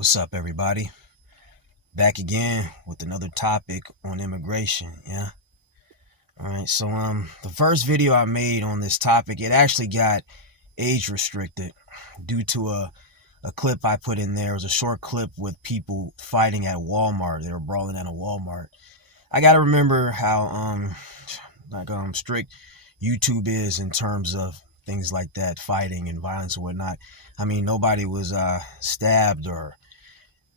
What's up, everybody? Back again with another topic on immigration. Yeah. All right. So, the first video I made on this topic, it actually got age restricted due to a clip I put in there. It was a short clip with people fighting at Walmart. They were brawling at a Walmart. I gotta remember how strict YouTube is in terms of things like that, fighting and violence and whatnot. I mean, nobody was stabbed or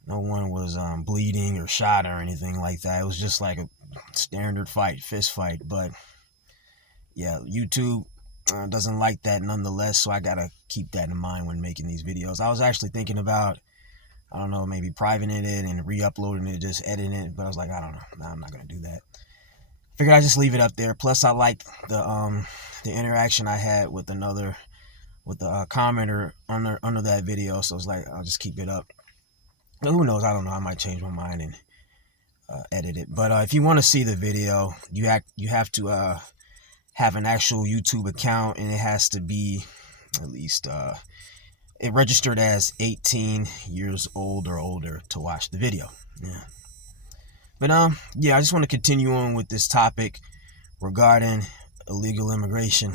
no one was bleeding or shot or anything like that. It was just like a standard fight, fist fight. But yeah, YouTube doesn't like that nonetheless, so I gotta keep that in mind when making these videos. I was actually thinking about, I don't know, maybe privating it and re-uploading it, just editing it, but I was like, I don't know, nah, I'm not gonna do that. Figured I'd just leave it up there. Plus, I like the interaction I had with the commenter under that video, so it's like I'll just keep it up. But who knows? I don't know. I might change my mind and edit it. But if you want to see the video, you have to have an actual YouTube account, and it has to be at least it registered as 18 years old or older to watch the video. Yeah. But yeah, I just want to continue on with this topic regarding illegal immigration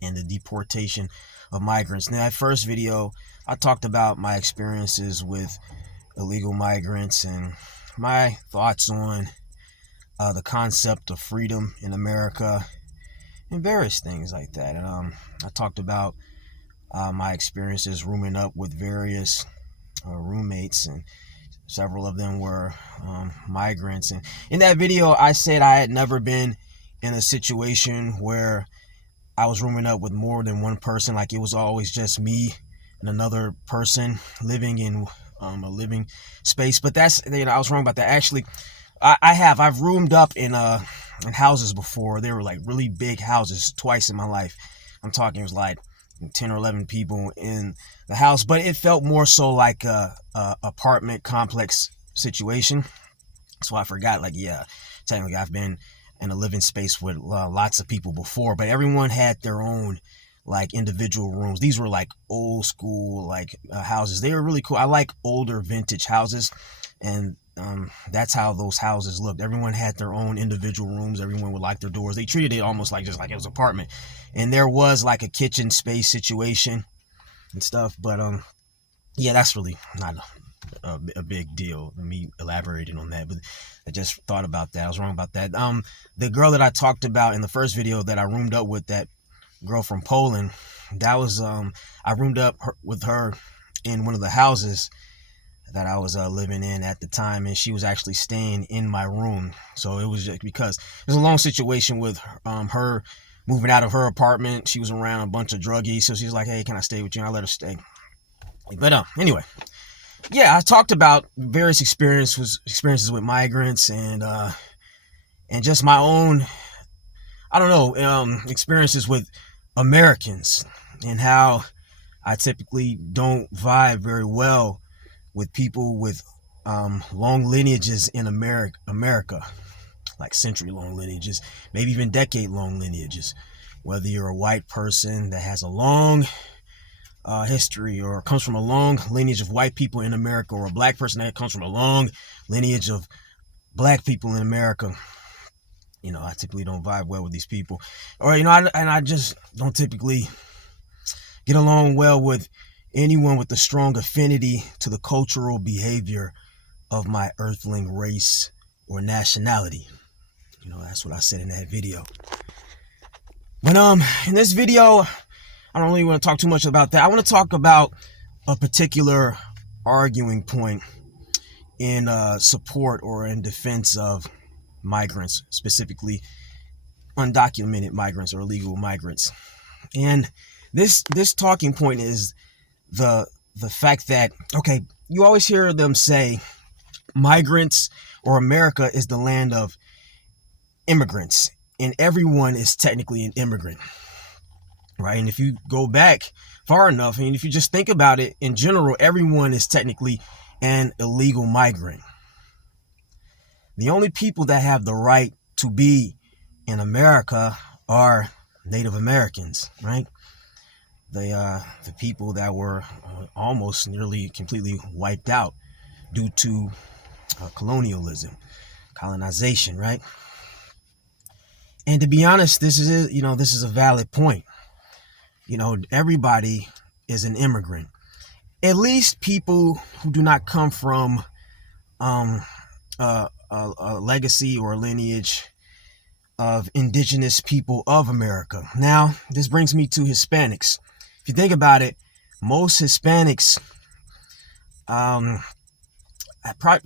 and the deportation of migrants. In that first video, I talked about my experiences with illegal migrants and my thoughts on the concept of freedom in America and various things like that. And I talked about my experiences rooming up with various roommates, and several of them were migrants. And in that video, I said I had never been in a situation where I was rooming up with more than one person. Like, it was always just me and another person living in a living space. But that's, I was wrong about that. Actually, I've roomed up in houses before. They were like really big houses twice in my life. I'm talking, it was like 10 or 11 people in the house, but it felt more so like a apartment complex situation. So I forgot, like, yeah, technically I've been in a living space with lots of people before, but everyone had their own like individual rooms. These were like old school like houses. They were really cool. I like older vintage houses, and that's how those houses looked. Everyone had their own individual rooms. Everyone would lock their doors. They treated it almost like just like it was an apartment, and there was like a kitchen space situation and stuff. But yeah, that's really not a big deal, me elaborating on that, but I just thought about that. I was wrong about that. The girl that I talked about in the first video that I roomed up with, that girl from Poland, that was I roomed up with her in one of the houses that I was living in at the time, and she was actually staying in my room. So it was just because it was a long situation with her moving out of her apartment. She was around a bunch of druggies, so she's like, hey, can I stay with you? And I let her stay. But anyway, yeah, I talked about various experiences with migrants and just my own, I don't know, experiences with Americans, and how I typically don't vibe very well with people with long lineages in America, like century-long lineages, maybe even decade-long lineages. Whether you're a white person that has a long history or comes from a long lineage of white people in America, or a black person that comes from a long lineage of black people in America, I typically don't vibe well with these people. Or, I just don't typically get along well with anyone with a strong affinity to the cultural behavior of my earthling race or nationality. That's what I said in that video. But in this video, I don't really want to talk too much about that. I want to talk about a particular arguing point in support or in defense of migrants, specifically undocumented migrants or illegal migrants. And this talking point is the fact that, okay, you always hear them say migrants, or America is the land of immigrants, and everyone is technically an immigrant, right? And if you go back far enough, and if you just think about it in general, everyone is technically an illegal migrant. The only people that have the right to be in America are Native Americans, right? the people that were almost nearly completely wiped out due to colonialism, colonization, right? And to be honest, this is a valid point. Everybody is an immigrant. At least people who do not come from a legacy or a lineage of indigenous people of America. Now, this brings me to Hispanics. If you think about it, most Hispanics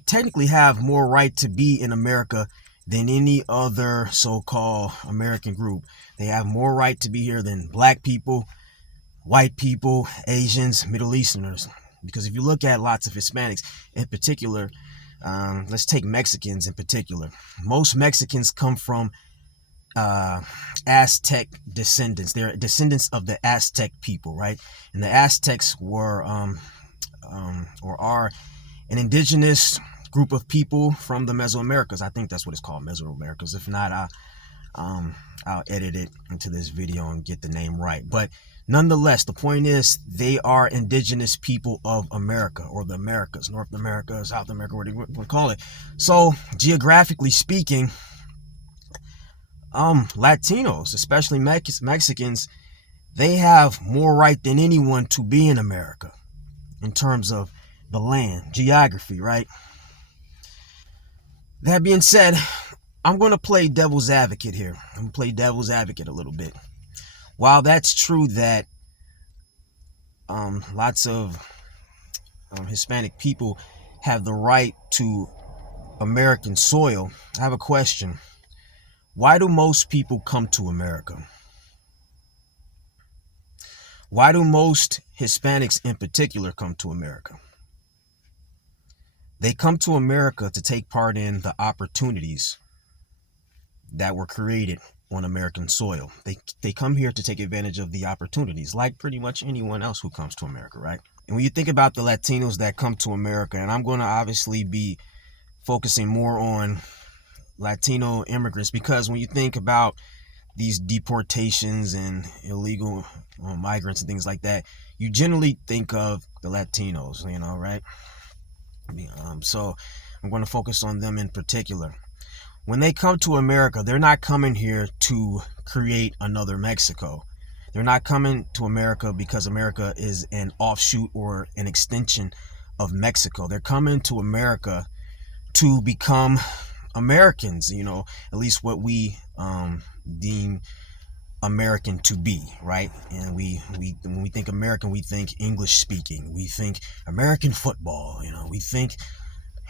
technically have more right to be in America than any other so-called American group. They have more right to be here than black people, white people, Asians, Middle Easterners. Because if you look at lots of Hispanics in particular, let's take Mexicans in particular. Most Mexicans come from Aztec descendants. They're descendants of the Aztec people, right? And the Aztecs were or are an indigenous group of people from the Mesoamericas. I think that's what it's called, Mesoamericas. If not, I'll edit it into this video and get the name right. But nonetheless, the point is they are indigenous people of America, or the Americas, North America, South America, whatever you want to call it. So geographically speaking, Latinos, especially Mexicans, they have more right than anyone to be in America in terms of the land, geography, right? That being said, I'm going to play devil's advocate here. I'm going to play devil's advocate a little bit. While that's true that lots of Hispanic people have the right to American soil, I have a question. Why do most people come to America? Why do most Hispanics in particular come to America? They come to America to take part in the opportunities that were created on American soil. They come here to take advantage of the opportunities, like pretty much anyone else who comes to America, right? And when you think about the Latinos that come to America, and I'm going to obviously be focusing more on Latino immigrants, because when you think about these deportations and illegal migrants and things like that, you generally think of the Latinos, right? So I'm going to focus on them in particular. When they come to America, they're not coming here to create another Mexico. They're not coming to America because America is an offshoot or an extension of Mexico. They're coming to America to become Americans, at least what we deem American to be, right? And we when we think American, we think English speaking, we think American football, we think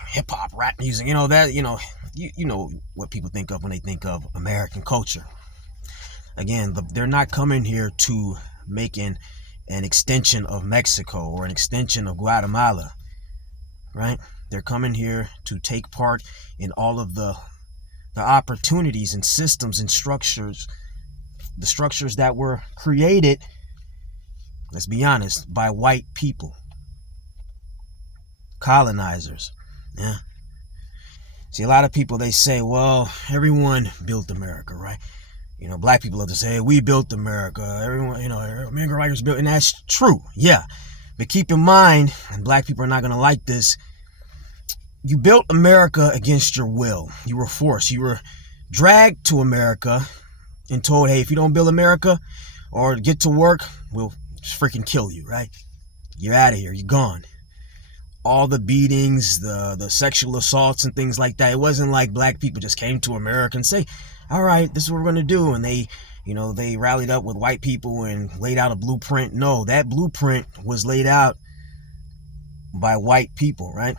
hip hop, rap music, you know what people think of when they think of American culture. Again, they're not coming here to make an extension of Mexico or an extension of Guatemala, right? They're coming here to take part in all of the opportunities and systems and structures, the structures that were created, let's be honest, by white people, colonizers. Yeah. See, a lot of people, they say, well, everyone built America, right? Black people love to say, hey, we built America. Everyone, immigrant writers built, and that's true, yeah. But keep in mind, and black people are not going to like this, you built America against your will. You were forced. You were dragged to America and told, hey, if you don't build America or get to work, we'll freaking kill you, right? You're out of here. You're gone. All the beatings, the sexual assaults and things like that. It wasn't like black people just came to America and say, all right, this is what we're going to do. And they rallied up with white people and laid out a blueprint. No, that blueprint was laid out by white people, right?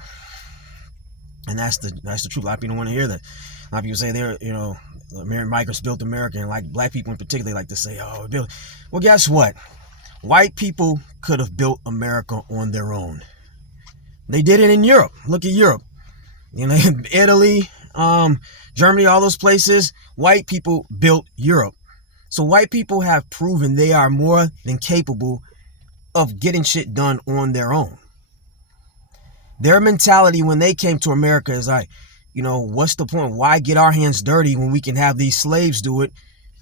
And that's the truth. A lot of people don't want to hear that. A lot of people say American migrants built America, and like black people in particular, they like to say, oh, built. Well, guess what? White people could have built America on their own. They did it in Europe. Look at Europe. Italy, Germany, all those places, white people built Europe. So white people have proven they are more than capable of getting shit done on their own. Their mentality when they came to America is like, what's the point? Why get our hands dirty when we can have these slaves do it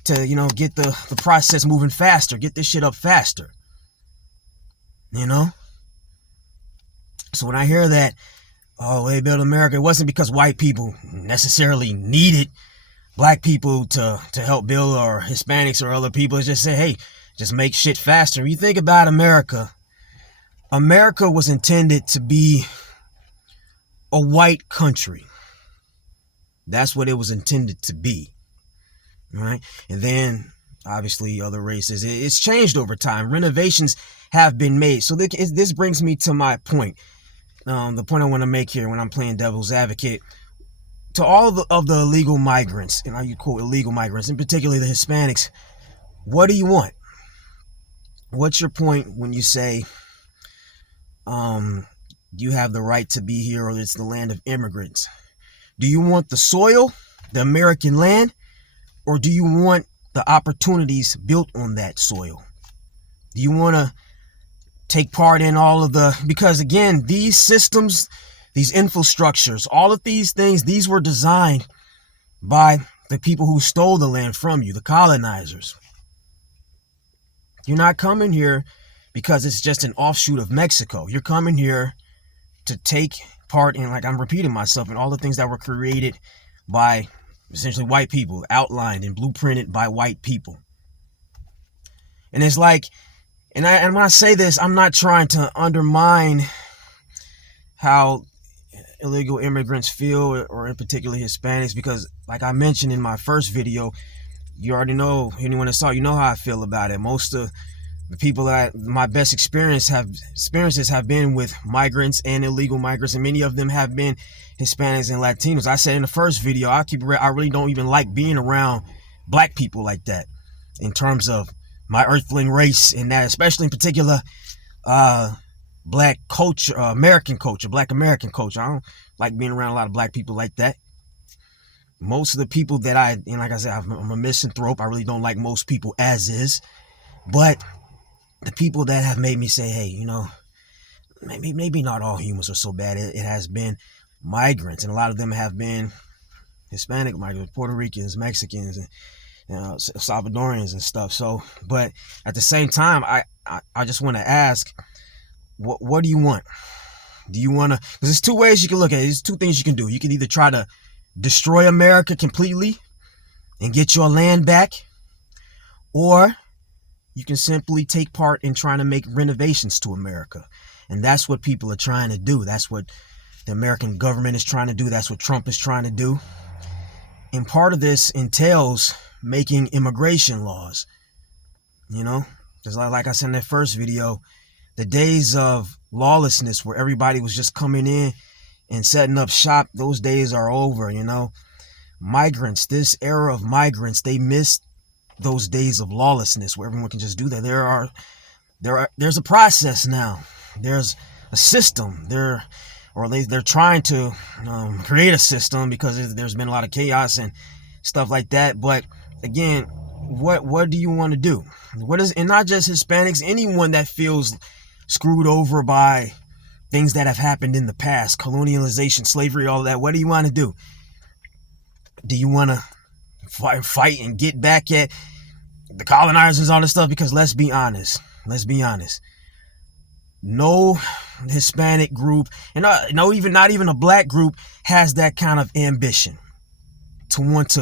to, get the process moving faster, get this shit up faster. you know? So when I hear that, oh, they built America, it wasn't because white people necessarily needed black people to help build, or Hispanics or other people. It's just say, hey, just make shit faster. When you think about America, America was intended to be a white country. That's what it was intended to be. Right? And then obviously other races. It's changed over time. Renovations have been made. So this brings me to my point. The point I want to make here when I'm playing devil's advocate, to all of the illegal migrants, and you quote illegal migrants, in particular the Hispanics, what do you want? What's your point when you say you have the right to be here, or it's the land of immigrants? Do you want the soil, the American land, or do you want the opportunities built on that soil? Do you want to take part in all of the, because again, these systems, these infrastructures, all of these things, these were designed by the people who stole the land from you, the colonizers. You're not coming here because it's just an offshoot of Mexico. You're coming here to take part in, like I'm repeating myself, in all the things that were created by essentially white people, outlined and blueprinted by white people. And it's like, and when I say this, I'm not trying to undermine how illegal immigrants feel, or in particular Hispanics, because like I mentioned in my first video, you already know, anyone that saw, you know how I feel about it. Most of the people that my best experiences have been with migrants and illegal migrants, and many of them have been Hispanics and Latinos. I said in the first video, I really don't even like being around black people like that, in terms of my earthling race, and that especially in particular black culture, American culture, black American culture. I don't like being around a lot of black people like that. Most of the people that and like I said, I'm a misanthrope. I really don't like most people as is, but the people that have made me say, hey, you know, maybe not all humans are so bad. It has been migrants, and a lot of them have been Hispanic migrants, Puerto Ricans, Mexicans, and Salvadorians and stuff. So, but at the same time, I just want to ask, what do you want? Do you want to, because there's two ways you can look at it. There's two things you can do. You can either try to destroy America completely and get your land back, or you can simply take part in trying to make renovations to America. And that's what people are trying to do. That's what the American government is trying to do. That's what Trump is trying to do. And part of this entails making immigration laws. You know, because like I said in that first video, the days of lawlessness where everybody was just coming in and setting up shop, those days are over. You know, migrants, this era of migrants, they missed those days of lawlessness where everyone can just do that. There's a process now. There's a system. They're trying to create a system, because there's been a lot of chaos and stuff like that. But again, what do you want to do? And not just Hispanics, anyone that feels screwed over by things that have happened in the past, colonialization, slavery, all that. What do you want to do? Do you want to fight and get back at the colonizers, all this stuff? Because let's be honest, no Hispanic group, and not even a black group, has that kind of ambition to want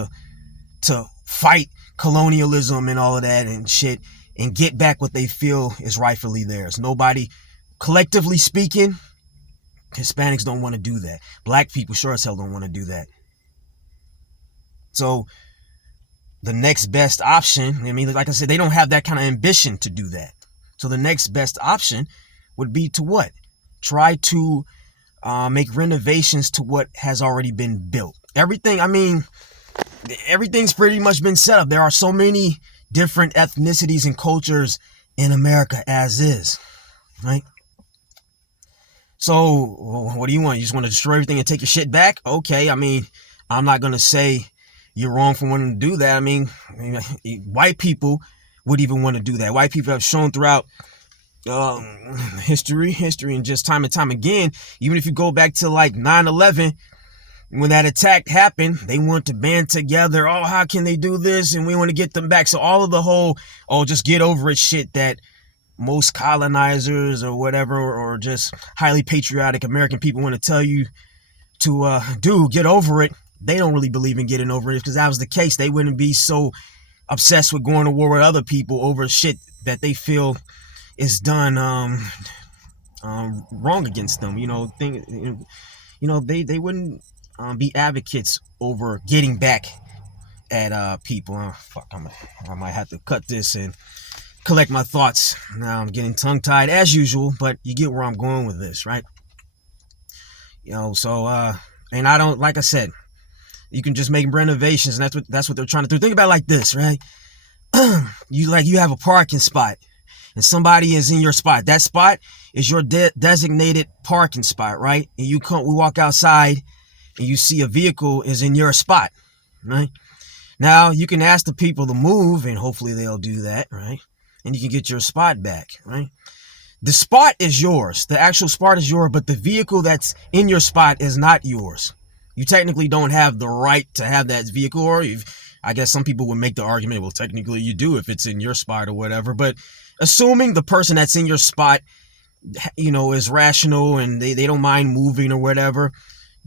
to fight colonialism and all of that and shit, and get back what they feel is rightfully theirs. Nobody, collectively speaking, Hispanics don't want to do that. Black people sure as hell don't want to do that. So the next best option, I mean, like I said, they don't have that kind of ambition to do that. So the next best option would be to what? Try to make renovations to what has already been built. Everything's pretty much been set up. There are so many different ethnicities and cultures in America as is, right? So what do you want? You just want to destroy everything and take your shit back? Okay, I mean, I'm not going to say you're wrong for wanting to do that. I mean, white people would even want to do that. White people have shown throughout history and just time and time again, even if you go back to like 9/11, when that attack happened, they want to band together. Oh, how can they do this? And we want to get them back. So all of the whole, just get over it shit that most colonizers or whatever, or just highly patriotic American people want to tell you to do, get over it, they don't really believe in getting over it, because if that was the case, they wouldn't be so obsessed with going to war with other people over shit that they feel is done wrong against them. They wouldn't be advocates over getting back at people. I might have to cut this and collect my thoughts. Now I'm getting tongue-tied as usual, but you get where I'm going with this, right? And I don't, like I said, you can just make renovations, and that's what they're trying to do. Think about it like this, right? You have a parking spot, and somebody is in your spot. That spot is your designated parking spot, right? And we walk outside, and you see a vehicle is in your spot, right? Now you can ask the people to move, and hopefully they'll do that, right? And you can get your spot back, right? The spot is yours. The actual spot is yours, but the vehicle that's in your spot is not yours. You technically don't have the right to have that vehicle, or I guess some people would make the argument, well, technically you do if it's in your spot or whatever. But assuming the person that's in your spot, is rational and they don't mind moving or whatever,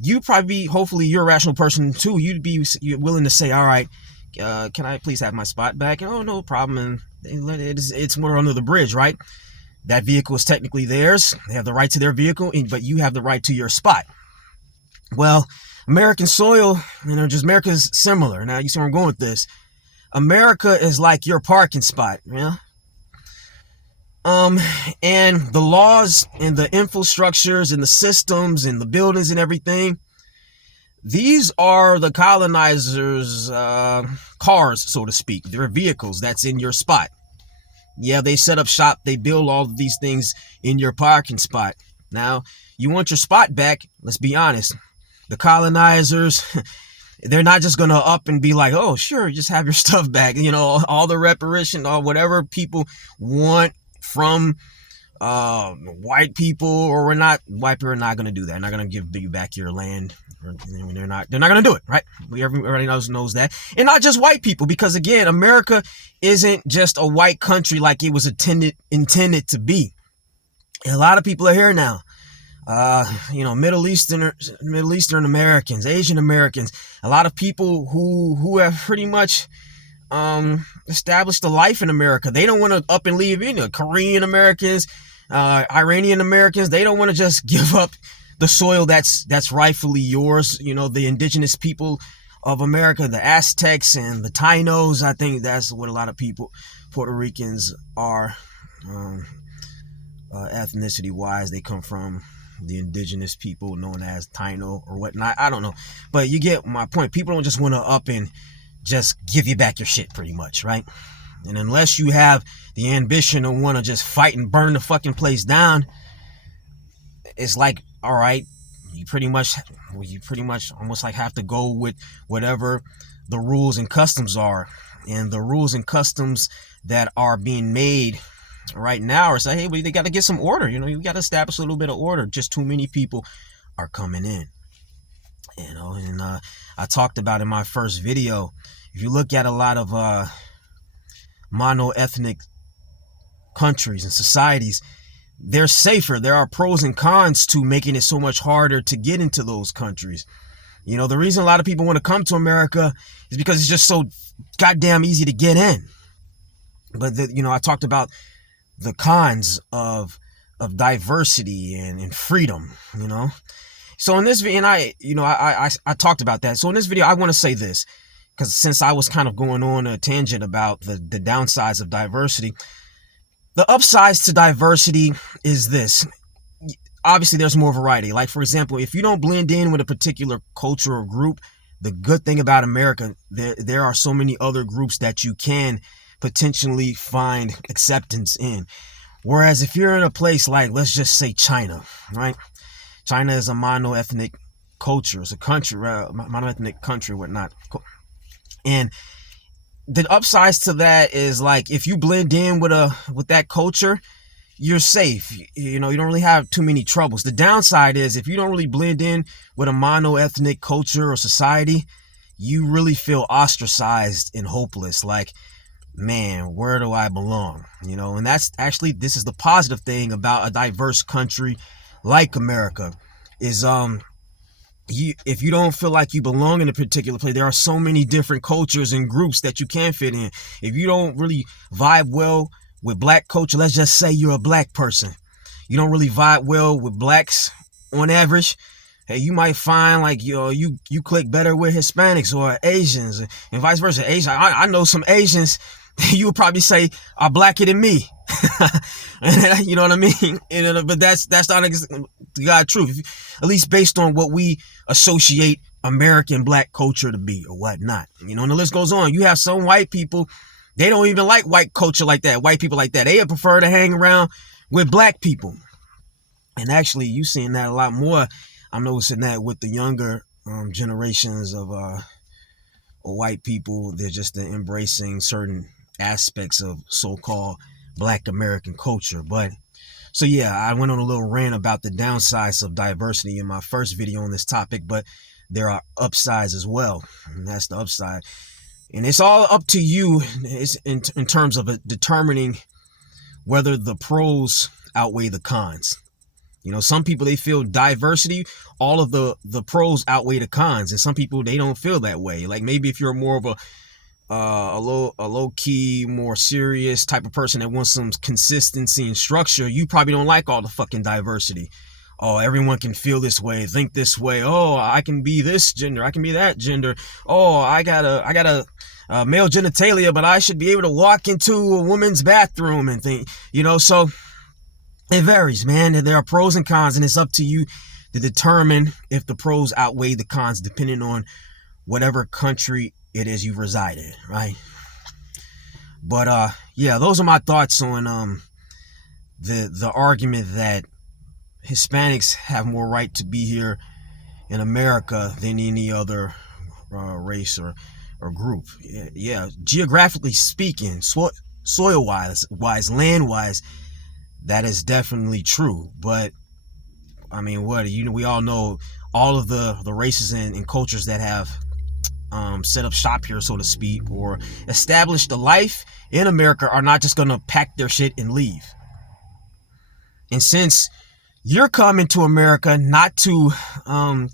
you probably, hopefully you're a rational person too. You're willing to say, all right, can I please have my spot back? And, oh, no problem. And it's more under the bridge, right? That vehicle is technically theirs. They have the right to their vehicle, but you have the right to your spot. Well, American soil, just America's similar. Now, you see where I'm going with this. America is like your parking spot, yeah? And the laws and the infrastructures and the systems and the buildings and everything, these are the colonizers' cars, so to speak. They're vehicles that's in your spot. Yeah, they set up shop. They build all of these things in your parking spot. Now, you want your spot back. Let's be honest. The colonizers, they're not just going to up and be like, oh, sure, just have your stuff back. All the reparation, or whatever people want from white people, or white people are not going to do that. They're not going to give you back your land. They're not going to do it, right? Everybody knows that. And not just white people, because again, America isn't just a white country like it was intended to be. And a lot of people are here now. Middle Eastern Americans, Asian Americans, a lot of people who have pretty much established a life in America. They don't want to up and leave. Korean Americans, Iranian Americans, they don't want to just give up the soil that's rightfully yours. The indigenous people of America, the Aztecs and the Tainos, I think that's what a lot of people, Puerto Ricans, are ethnicity wise. They come from the indigenous people known as Taino or whatnot. I don't know, but you get my point. People don't just want to up and just give you back your shit, pretty much, right? And unless you have the ambition to want to just fight and burn the fucking place down, it's like, all right, you pretty much almost like have to go with whatever the rules and customs are. And the rules and customs that are being made right now are saying, hey, they got to get some order. You got to establish a little bit of order. Just too many people are coming in. And I talked about in my first video, if you look at a lot of mono-ethnic countries and societies, they're safer. There are pros and cons to making it so much harder to get into those countries. The reason a lot of people want to come to America is because it's just so goddamn easy to get in. But I talked about the cons of diversity and freedom. So in this video, and I talked about that. So in this video, I want to say this, because since I was kind of going on a tangent about the downsides of diversity, the upsides to diversity is this. Obviously, there's more variety. Like, for example, if you don't blend in with a particular culture or group, the good thing about America, there are so many other groups that you can potentially find acceptance in. Whereas if you're in a place like, let's just say China, right? China is a mono-ethnic culture. It's a country, mono-ethnic country, whatnot. And the upsides to that is, like, if you blend in with that culture, you're safe. You don't really have too many troubles. The downside is, if you don't really blend in with a mono-ethnic culture or society, you really feel ostracized and hopeless. Like, man, where do I belong? And that's actually, this is the positive thing about a diverse country like America, is if you don't feel like you belong in a particular place, there are so many different cultures and groups that you can fit in. If you don't really vibe well with black culture, let's just say you're a black person, you don't really vibe well with blacks on average, hey, you might find like you click better with Hispanics or Asians, and vice versa. I know some Asians you would probably say are blacker than me. You know what I mean? But that's the God truth, at least based on what we associate American black culture to be or whatnot. And the list goes on. You have some white people, they don't even like white culture like that, white people like that. They prefer to hang around with black people. And actually, you seeing that a lot more. I'm noticing that with the younger generations of white people. They're just embracing certain aspects of so-called Black American culture. But so yeah, I went on a little rant about the downsides of diversity in my first video on this topic, but there are upsides as well, and that's the upside. And it's all up to you in terms of determining whether the pros outweigh the cons. Some people, they feel diversity, all of the pros outweigh the cons, and some people, they don't feel that way. Like maybe if you're more of a low key, more serious type of person that wants some consistency and structure, you probably don't like all the fucking diversity. Oh, everyone can feel this way, think this way. Oh, I can be this gender, I can be that gender. Oh, I got a male genitalia, but I should be able to walk into a woman's bathroom and think, so it varies, man. There are pros and cons, and it's up to you to determine if the pros outweigh the cons, depending on whatever country it is you reside in, right? But yeah, those are my thoughts on the argument that Hispanics have more right to be here in America than any other race or group. Yeah, geographically speaking, soil-wise, land-wise, that is definitely true. But I mean, we all know all of the races and cultures that have set up shop here, so to speak, or established a life in America are not just gonna pack their shit and leave. And since you're coming to America not to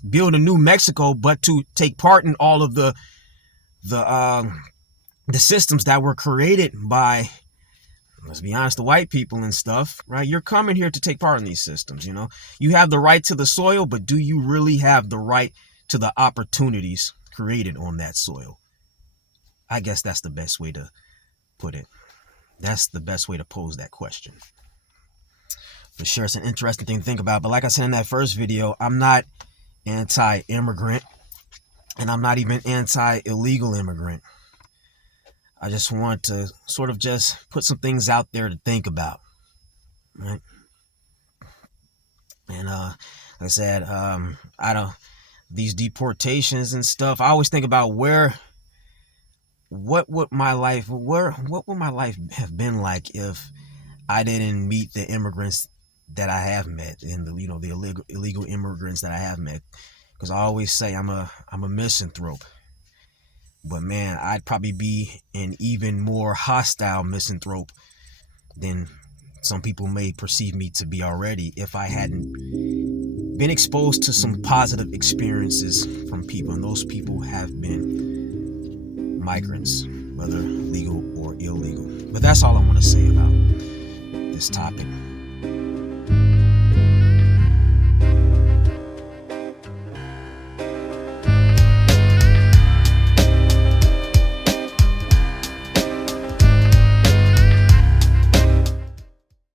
build a new Mexico, but to take part in all of the systems that were created by, let's be honest, the white people and stuff, right? You're coming here to take part in these systems. You have the right to the soil, but do you really have the right to the opportunities created on that soil? I guess that's the best way to put it. That's the best way to pose that question. For sure, it's an interesting thing to think about. But like I said in that first video, I'm not anti-immigrant, and I'm not even anti-illegal immigrant. I just want to sort of just put some things out there to think about, right? And like I said, these deportations and stuff, I always think about what would my life have been like if I didn't meet the immigrants that I have met, and the illegal immigrants that I have met. Because I always say I'm a misanthrope. But man, I'd probably be an even more hostile misanthrope than some people may perceive me to be already if I hadn't been exposed to some positive experiences from people. And those people have been migrants, whether legal or illegal. But that's all I want to say about this topic.